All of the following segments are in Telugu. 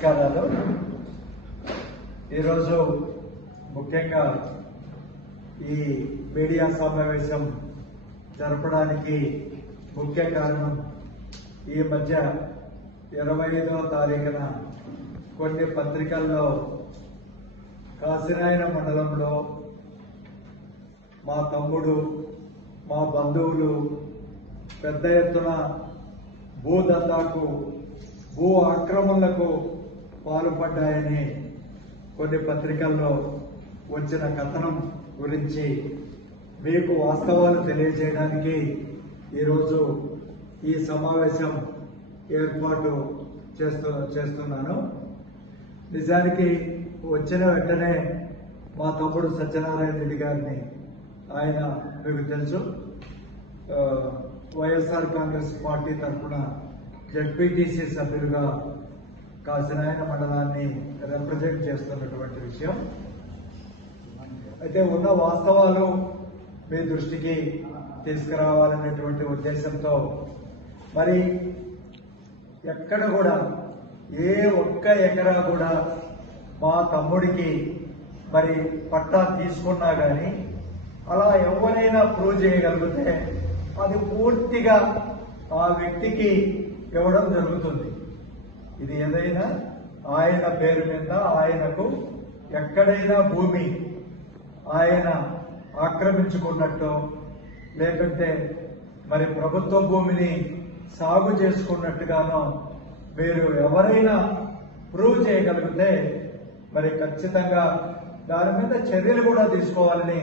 నమస్కారాలు. ఈరోజు ముఖ్యంగా ఈ మీడియా సమావేశం జరపడానికి ముఖ్య కారణం ఈ మధ్య 25వ తారీఖున కొన్ని పత్రికల్లో కాశీనాయన మండలంలో మా తమ్ముడు మా బంధువులు పెద్ద ఎత్తున భూదందాకు భూ ఆక్రమణలకు పాల్పడ్డాయని కొన్ని పత్రికల్లో వచ్చిన కథనం గురించి మీకు వాస్తవాలు తెలియజేయడానికి ఈరోజు ఈ సమావేశం ఏర్పాటు చేస్తున్నాను. నిజానికి వచ్చిన వెంటనే మా తమ్ముడు సత్యనారాయణ రెడ్డి గారిని, ఆయన మీకు తెలుసు వైఎస్ఆర్ కాంగ్రెస్ పార్టీ తరఫున జెడ్పీటీసీ సభ్యులుగా కాశీనాయన మండలాన్ని రిప్రజెంట్ చేస్తున్నటువంటి విషయం. అయితే ఉన్న వాస్తవాలు మీ దృష్టికి తీసుకురావాలనేటువంటి ఉద్దేశంతో మరి ఎక్కడ కూడా ఏ ఒక్క ఎకరా కూడా మా తమ్ముడికి మరి పట్టా తీసుకున్నా కానీ అలా ఎవరైనా ప్రూవ్ చేయగలిగితే అది పూర్తిగా ఆ వ్యక్తికి ఇవ్వడం జరుగుతుంది. ఇది ఏదైనా ఆయన పేరు మీద ఆయనకు ఎక్కడైనా భూమి ఆయన ఆక్రమించుకున్నట్టు లేకుంటే మరి ప్రభుత్వ భూమిని సాగు చేసుకున్నట్టుగానో మీరు ఎవరైనా ప్రూవ్ చేయగలిగితే మరి ఖచ్చితంగా దాని మీద చర్యలు కూడా తీసుకోవాలని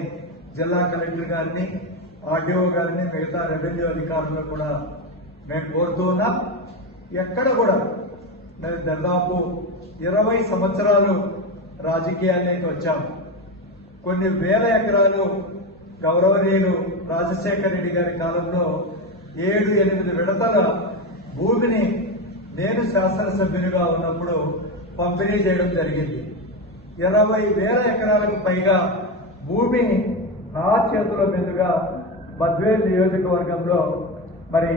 జిల్లా కలెక్టర్ గారిని, ఆర్డీఓ గారిని, మిగతా రెవెన్యూ అధికారులను కూడా మేము కోరుతూ ఉన్నాం. ఎక్కడ కూడా దాదాపు 20 సంవత్సరాలు రాజకీయాల్లోకి వచ్చాము. కొన్ని వేల ఎకరాలు గౌరవనీయులు రాజశేఖర రెడ్డి గారి కాలంలో 7-8 విడతల భూమిని నేను శాసనసభ్యునిగా ఉన్నప్పుడు పంపిణీ చేయడం జరిగింది. 20,000 ఎకరాలకు పైగా భూమిని నా చేతుల మీదుగా బద్వేల్ నియోజకవర్గంలో మరి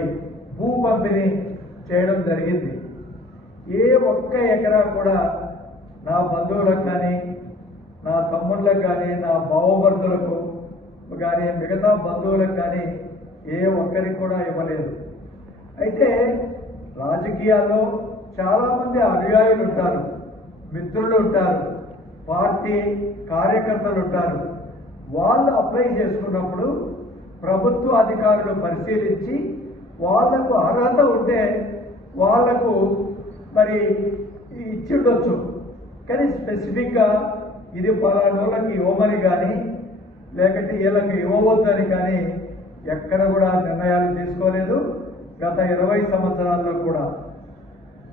భూ పంపిణీ చేయడం జరిగింది. ఏ ఒక్క ఎకరా కూడా నా బంధువులకు కానీ, నా తమ్ముళ్ళకు కానీ, నా బావమరుదులకు కానీ, మిగతా బంధువులకు కానీ ఏ ఒక్కరికి కూడా ఇవ్వలేదు. అయితే రాజకీయాల్లో చాలామంది అనుయాయులు ఉంటారు, మిత్రులు ఉంటారు, పార్టీ కార్యకర్తలు ఉంటారు. వాళ్ళు అప్లై చేసుకున్నప్పుడు ప్రభుత్వ అధికారులు పరిశీలించి వాళ్లకు అర్హత ఉంటే వాళ్లకు మరి ఇచ్చి ఉండొచ్చు. కానీ స్పెసిఫిక్గా ఇది పలానోళ్ళకి ఇవ్వమని కానీ లేకపోతే వీళ్ళకి ఇవ్వవద్దని కానీ ఎక్కడ కూడా నిర్ణయాలు తీసుకోలేదు. గత 20 సంవత్సరాల్లో కూడా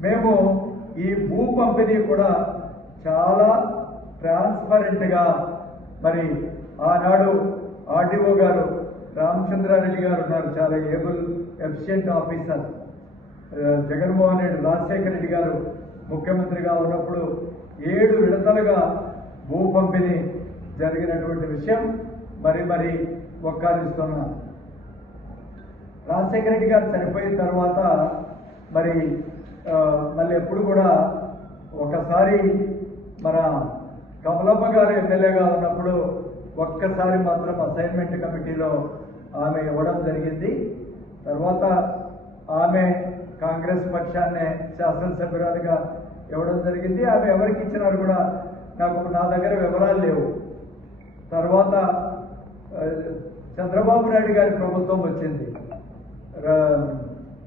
మేము ఈ భూ పంపిణీ కూడా చాలా ట్రాన్స్పరెంట్గా మరి ఆనాడు ఆర్డీఓ గారు రామచంద్రారెడ్డి గారు ఉన్నారు, చాలా able efficient officer. Jaganmohan Reddy, Rajasekhara Reddy గారు ముఖ్యమంత్రిగా ఉన్నప్పుడు 7 విడతలుగా భూ పంపిణీ జరిగినటువంటి విషయం మరి ఒక్కారిస్తున్నాం. రాజశేఖర రెడ్డి గారు చనిపోయిన తర్వాత మళ్ళీ ఎప్పుడు కూడా ఒకసారి మన కమలమ్మ గారు ఎమ్మెల్యేగా ఉన్నప్పుడు ఒక్కసారి మాత్రం అసైన్మెంట్ కమిటీలో ఆమె ఇవ్వడం జరిగింది. తర్వాత ఆమె కాంగ్రెస్ పక్షాన్నే శాసనసభ్యురాలుగా ఇవ్వడం జరిగింది. ఆమె ఎవరికి ఇచ్చినారు కూడా నా దగ్గర వివరాలు లేవు. తర్వాత చంద్రబాబు నాయుడు గారి ప్రభుత్వం వచ్చింది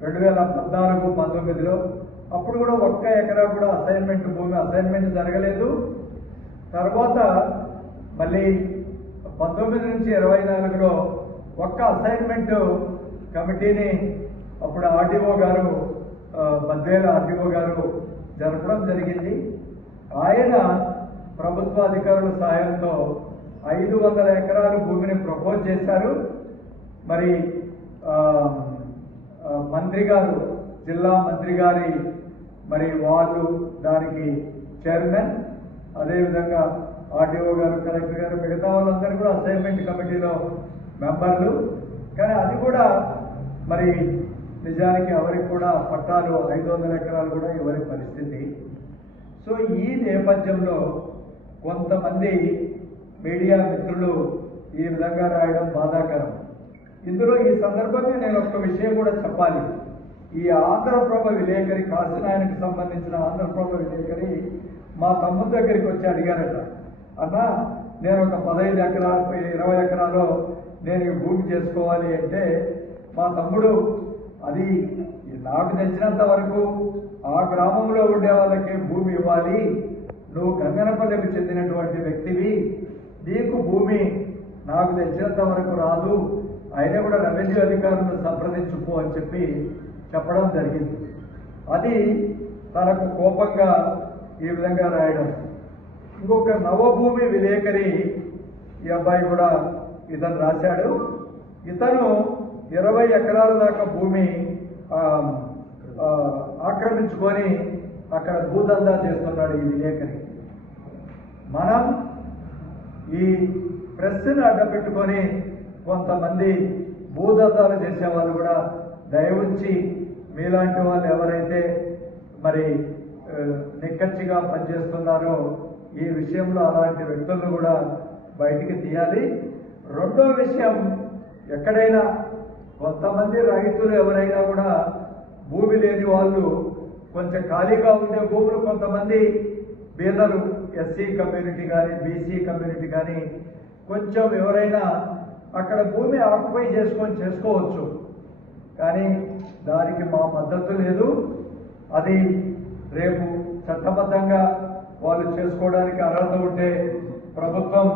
2014-19లో. అప్పుడు కూడా ఒక్క ఎకరా కూడా అసైన్మెంట్ జరగలేదు. తర్వాత మళ్ళీ 19 నుంచి 24లో ఒక్క అసైన్మెంట్ కమిటీని అప్పుడు ఆర్డీఓ గారు, బద్వేల ఆర్డీఓ గారు జరపడం జరిగింది. ఆయన ప్రభుత్వ అధికారుల సహాయంతో 500 ఎకరాల భూమిని ప్రపోజ్ చేశారు. మరి మంత్రి గారు, జిల్లా మంత్రి గారి మరి వాళ్ళు దానికి చైర్మన్, అదేవిధంగా ఆర్డీఓ గారు, కలెక్టర్ గారు, మిగతా వాళ్ళందరూ కూడా అసైన్మెంట్ కమిటీలో మెంబర్లు. కానీ అది కూడా మరి నిజానికి ఎవరికి కూడా పట్టాలు 500 ఎకరాలు కూడా ఎవరి పరిస్థితి. సో ఈ నేపథ్యంలో కొంతమంది మీడియా మిత్రులు ఈ విధంగా రాయడం బాధాకరం. ఇందులో ఈ సందర్భంగా నేను ఒక విషయం కూడా చెప్పాలి. ఈ ఆంధ్రప్రభ విలేకరి కాశీనాయనకు సంబంధించిన ఆంధ్రప్రభ విలేకరి మా తమ్ముడి దగ్గరికి వచ్చి అడిగారట, అన్న నేను ఒక 15 ఎకరాలు 20 ఎకరాలు నేను ఈ భూమి చేసుకోవాలి అంటే మా తమ్ముడు అది నాకు తెచ్చినంత వరకు ఆ గ్రామంలో ఉండే వాళ్ళకి భూమి ఇవ్వాలి, నువ్వు గంగనపల్లికి చెందినటువంటి వ్యక్తివి, నీకు భూమి నాకు తెచ్చినంత వరకు రాదు, అయినా కూడా రెవెన్యూ అధికారులను సంప్రదించుకో అని చెప్పి చెప్పడం జరిగింది. అది తనకు కోపంగా ఈ విధంగా రాయడం. ఇంకొక నవభూమి విలేకరి ఈ అబ్బాయి కూడా ఇతను రాశాడు. ఇతను 20 ఎకరాల దాకా భూమి ఆక్రమించుకొని అక్కడ భూదందా చేస్తున్నాడు ఈ విలేకరి. మనం ఈ ప్రెస్ని అడ్డపెట్టుకొని కొంతమంది భూదందాలు చేసే వాళ్ళు కూడా దయవుంచి మీలాంటి వాళ్ళు ఎవరైతే మరి నిక్కచ్చిగా పనిచేస్తున్నారో ఈ విషయంలో అలాంటి వ్యక్తులను కూడా బయటికి తీయాలి. రెండో విషయం, ఎక్కడైనా కొంతమంది రైతులు ఎవరైనా కూడా భూమి లేని వాళ్ళు కొంచెం ఖాళీగా ఉండే భూములు కొంతమంది బీదలు ఎస్సీ కమ్యూనిటీ కానీ బీసీ కమ్యూనిటీ కానీ కొంచెం ఎవరైనా అక్కడ భూమి ఆక్యుపై చేసుకోవచ్చు. కానీ దానికి మా మద్దతు లేదు. అది రేపు చట్టబద్ధంగా వాళ్ళు చేసుకోవడానికి అర్హత ఉంటే ప్రభుత్వం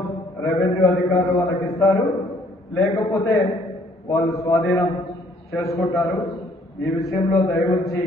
రెవెన్యూ అధికారులు వాళ్ళకి ఇస్తారు, లేకపోతే వాళ్ళు స్వాధీనం చేసుకుంటారు. ఈ విషయంలో దయవుంచి